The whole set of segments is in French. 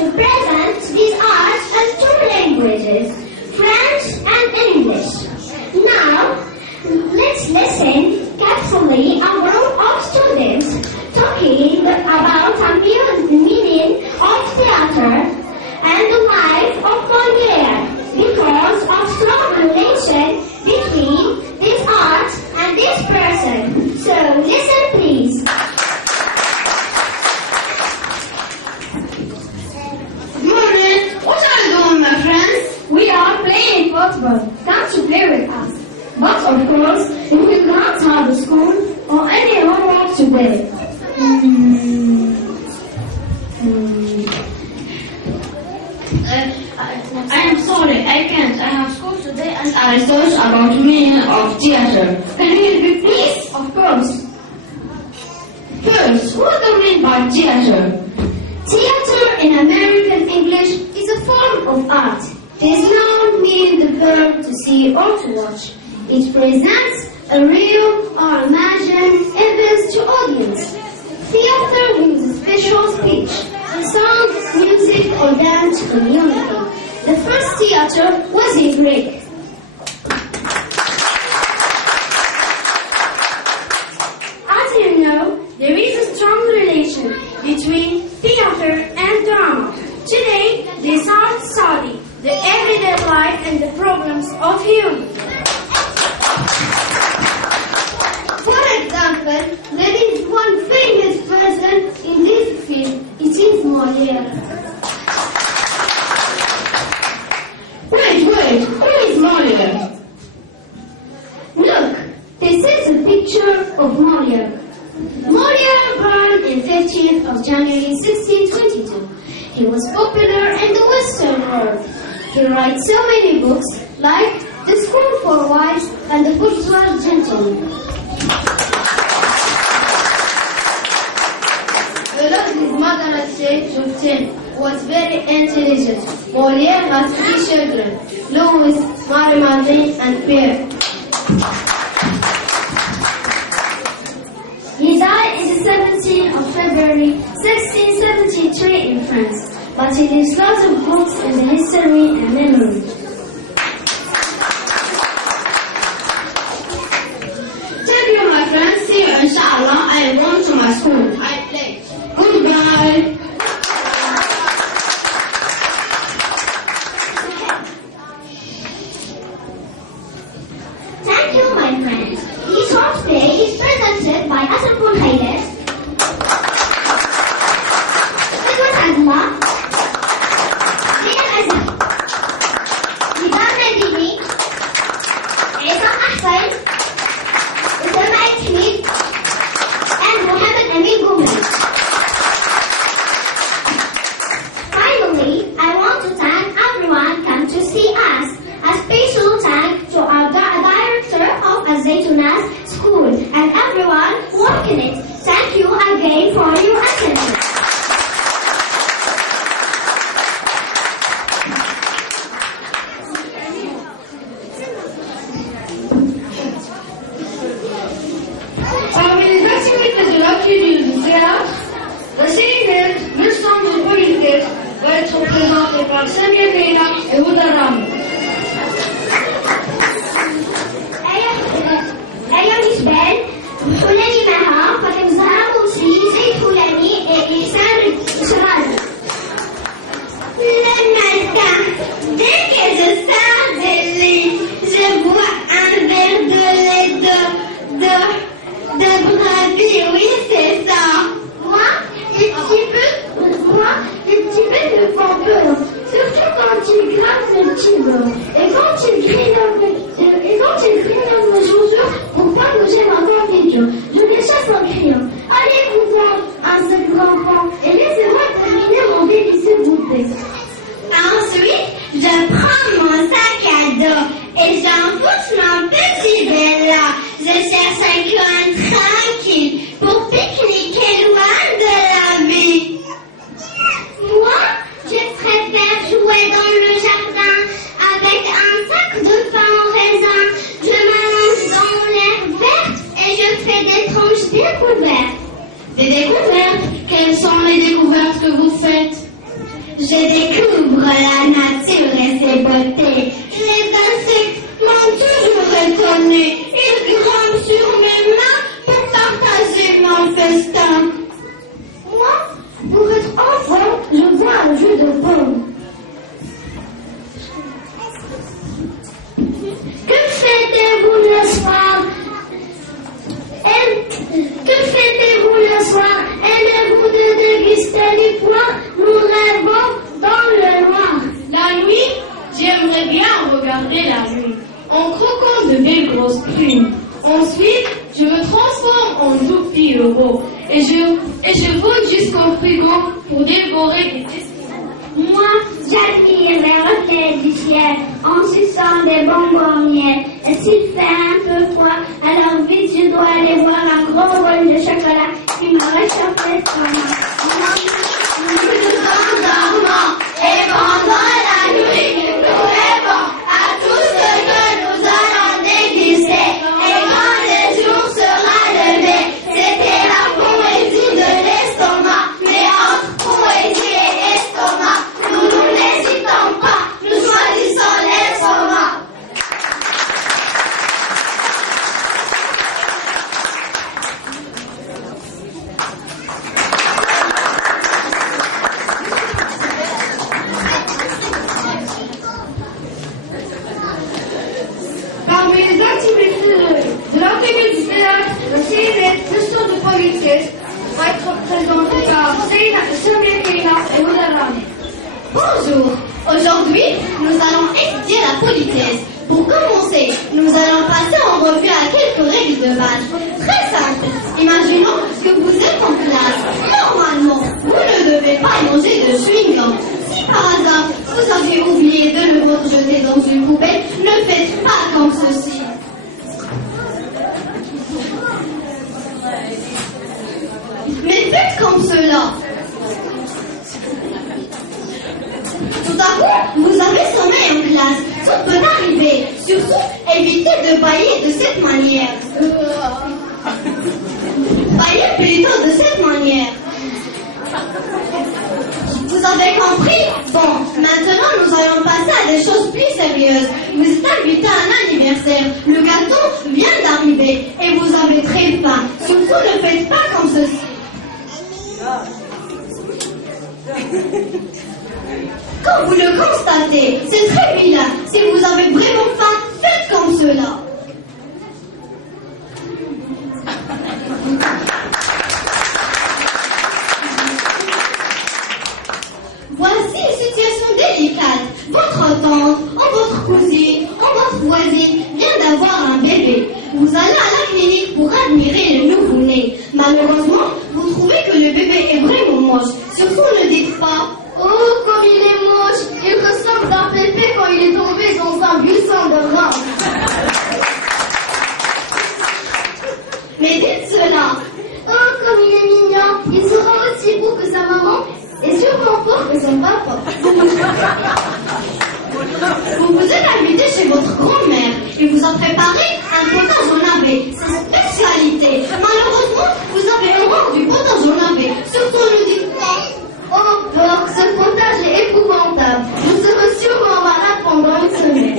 to present these arts as two languages, French and English. Now, let's listen carefully a group of students talking about the meaning of theater and the life of Molière because of strong relation between this art and this person. So, listen please. Good morning. What are you doing, my friends? We are playing football. Come to play with us. But of course, we will not have a school or any homework today. I am sorry, I can't. I have school today and I research about meaning of theater. Can you repeat please? Of course. First, what do you mean by theater? Theater in American English is a form of art. It does not mean the verb to see or to watch. It presents a real or imagined event to audience. Theater means a special speech, song, music, or dance to communicate. The first theater was in Greek. As you know, there is a strong relation between theater and drama. Today, this art study the everyday life and the problems of humans. For example, there is one famous person in this field. It is Molière. Wait, who is Molière? Look, this is a picture of Molière. Molière born in 15th of January 1622. He was popular in the Western world. He writes so many books like The School for Wives and The Bourgeois Gentleman. Although his mother at the age of 10 was very intelligent, Molière has 3 children, Louis, Marie-Madeleine and Pierre. He died in the 17th of February 1673 in France, but he leaves lots of books in the history and memory. Thank you, my friends. See you, inshallah. I am going to my school. I play. Goodbye. Thank you, my friends. This short play is presented by Asaful Hayes, Edward Azma, Liam Azim, Nizam Nadini, Isam Ahsan, Usama Al-Hamid, and Mohammed Amin Gumri. Finally, I want to thank everyone come to see us. A special thank to our director of Azaytunas School and everyone working it. Thank you again for your attention. Parmi les activités de l'atelier du théâtre, la série Le Sang de Politique va être présentée par Samia Leila et Ouda Ram. أيها الشباب حلاني معها فاطمة زهرة قوسي زيد حلاني إحسان شرازي. Le matin, dès que je sors de lit, je bois un verre de lait de brebis, oui c'est ça. Moi, les petits bébés me font peur, surtout quand ils grattent le petit beurre. Et quand ils grignotent mes chaussures pour pas que j'ai ma confiture. Je les chasse en criant. Allez vous voir, insectes enfants, et laissez-moi terminer mon délicieux goûter. Ensuite, je prends mon sac à dos et j'enfonce mon petit vélo. Je cherche un coin tranquille pour pique-niquer loin de la vie. Moi, je préfère jouer dans le jardin avec un sac de pain au raisin. Je m'allonge dans l'herbe verte et je fais des tranches découvertes. Des découvertes? Quelles sont les découvertes que vous faites? Je découvre la nature et ses beautés. Les insectes m'ont toujours étonné. Ils grimpent sur mes mains pour partager mon festin. Moi, pour être enfant, je vois un jeu de pommes. Que fêtez-vous le soir? Que fêtez-vous le soir? Aimez-vous de déguster du pois? Nous rêvons dans le noir. La nuit, j'aimerais bien regarder la nuit en croquant de belles grosses prunes. Ensuite, je me transforme en tout petit robot et je vole jusqu'au frigo pour dévorer des testines. Moi, j'admire les reflets du ciel en suçant des bonbons miel. Et s'il fait un peu froid, alors vite je dois aller voir un gros bol de chocolat qui me réchauffe l'estomac. Nous endormons et pendant la nuit, nous rêvons à tout ce que nous allons déguster. Et quand le jour sera levé, c'était la poésie de l'estomac. Mais entre poésie et estomac, nous n'hésitons pas, nous choisissons l'estomac. Parmi les activités de l'après-midi de la série Leçons de politesse va être représentée par Samia Keina et Oudarani. Bonjour, aujourd'hui nous allons étudier la politesse. Pour commencer, nous allons passer en revue à quelques règles de base. Très simple, imaginons que vous êtes en classe. Normalement, vous ne devez pas manger de chewing-gum. Si par hasard vous avez oublié de le rejeter dans une poubelle, ne faites pas comme ceci. Mais faites comme cela. Tout à coup, vous avez sommeil en classe. Tout peut arriver. Surtout, évitez de bailler de cette manière. Baillez plutôt de cette manière. Vous avez compris? Bon, maintenant nous allons passer à des choses plus sérieuses. Vous êtes invité à un anniversaire. Le gâteau vient d'arriver et vous avez très faim. Surtout, ne faites pas comme ceci. Quand vous le constatez, c'est très vilain. Si vous avez vraiment faim, faites comme cela. Voici une situation délicate. Votre tante, ou votre cousine, ou votre voisine vient d'avoir un bébé. Vous allez à la clinique pour admirer le nouveau-né. Malheureusement, vous trouvez que le bébé est vraiment moche. Surtout, ne dites pas « Oh, comme il est moche, il ressemble d'un pépé quand il est tombé dans un buisson de rang. » Mais dites cela. « Oh, comme il est mignon, il sera aussi beau que sa maman et sûrement fort que son papa. » Vous vous êtes invité chez votre grand-mère et vous a préparé un potage en navet, sa spécialité. Malheureusement, vous avez horreur du potage en navet. Surtout, ne dites pas « Oh, porc, ce potage est épouvantable. Je serai sûrement malade pendant une semaine. »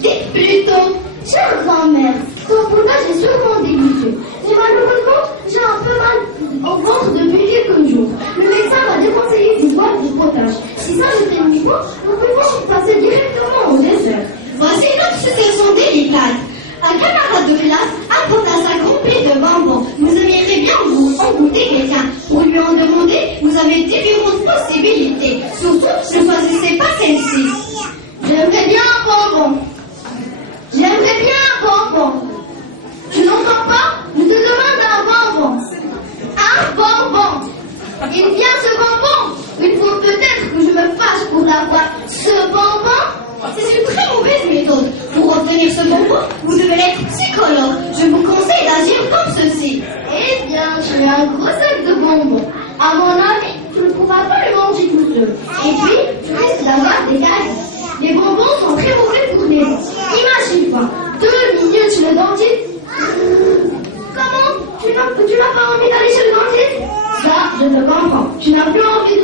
Dites plutôt « Chère grand-mère, ton potage est sûrement délicieux. Mais malheureusement, j'ai un peu mal au ventre depuis quelques jours. Le médecin m'a déconseillé de boire du potage. Si ça ne fait ni pas, nous pouvons passer directement au dessert. » Voici une autre situation délicate. Un camarade de classe a un potage complet de bonbons. Vous aimeriez bien en goûter quelqu'un. Pour lui en demander, vous avez différentes possibilités. Surtout, ne choisissez pas celle-ci. J'aimerais bien un bonbon. J'aimerais bien un bonbon. Tu n'entends pas? Je te demande un bonbon. Un bonbon. Il vient ce bonbon. Il faut peut-être que je me fâche pour l'avoir. Ce bonbon, c'est une très mauvaise méthode. Pour obtenir ce bonbon, vous devez être psychologue. Je vous conseille d'agir comme ceci. Eh bien, j'ai un gros sac de bonbons. À mon avis, tu ne pourras pas le manger tout seul. Et puis, tu risques d'avoir des caries. Les bonbons sont très mauvais pour les dents. Imagine-toi, 2 minutes chez le dentiste. Comment? Tu n'as pas envie d'aller chez le dentiste? Ça, je te comprends. Tu n'as plus envie